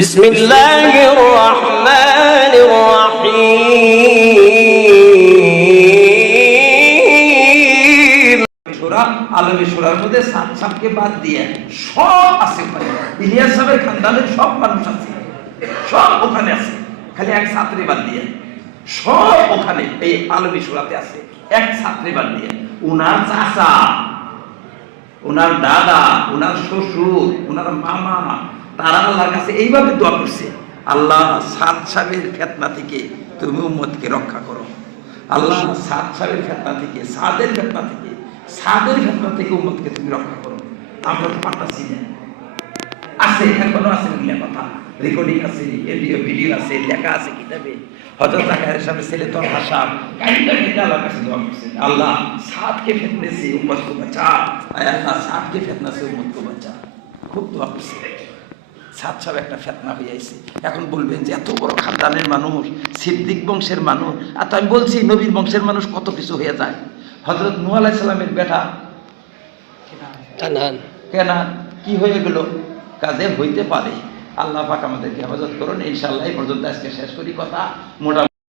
বিসমিল্লাহির রহমানির রহিম। সূরা আলমী সূরার মধ্যে সাত সাতকে বাদ দিয়ে সব আছে ওখানে। ইলিয়াস সাহেবের খানদানের সব মানুষ আছে, সব ওখানে আছে, খালি এক ছাত্রী বাদ দিয়ে সব ওখানে এই আলমী সূরাতে আছে, এক ছাত্রী বাদ দিয়ে। উনার চাচা, উনার দাদা, উনার শ্বশুর, উনার মামা, তারা আল্লাহর কাছে এইভাবে দোয়া করছে, আল্লাহ সাদ সাহেবের ফিতনা থেকে তুমি উম্মতকে রক্ষা করো। আল্লাহ সাদ সাহেবের ফিতনা থেকে, সাদের ফিতনা থেকে, সাদের ফিতনা থেকে উম্মতকে তুমি রক্ষা করো। আমরা তো পারতাছি না, আছে এখনো আছে মিলা কথা, রেকর্ডিং আছে, ভিডিও আছে, লেখা আছে কিতাবে। হযরত জাকারিয়া সাহেবের ছেলে তো ভাষা কাইন্দা কাইন্দা আল্লাহর কাছে দোয়া করছে, আল্লাহ সাদকে ফিতনা से उम्मत को बचा, আয় আল্লাহ সাদকে ফিতনা से उम्मत को बचा। খুব দোয়া করছে। সাদ সাহেব একটা ফিতনা হয়ে আইছে। এখন বলবেন যে এত বড় খানদানের মানুষ, সিদ্দিক বংশের মানুষ, আর তো আমি বলছি নবীর বংশের মানুষ কত কিছু হয়ে যায়। হযরত নূহ আলাইহিস সালামের বেটা কেনান কি হয়ে গেল, কাজে হইতে পারে। আল্লাহ পাক আমাদেরকে হেফাজত করুন। ইনশাআল্লাহ এই পর্যন্ত আজকে শেষ করি কথা। মোটা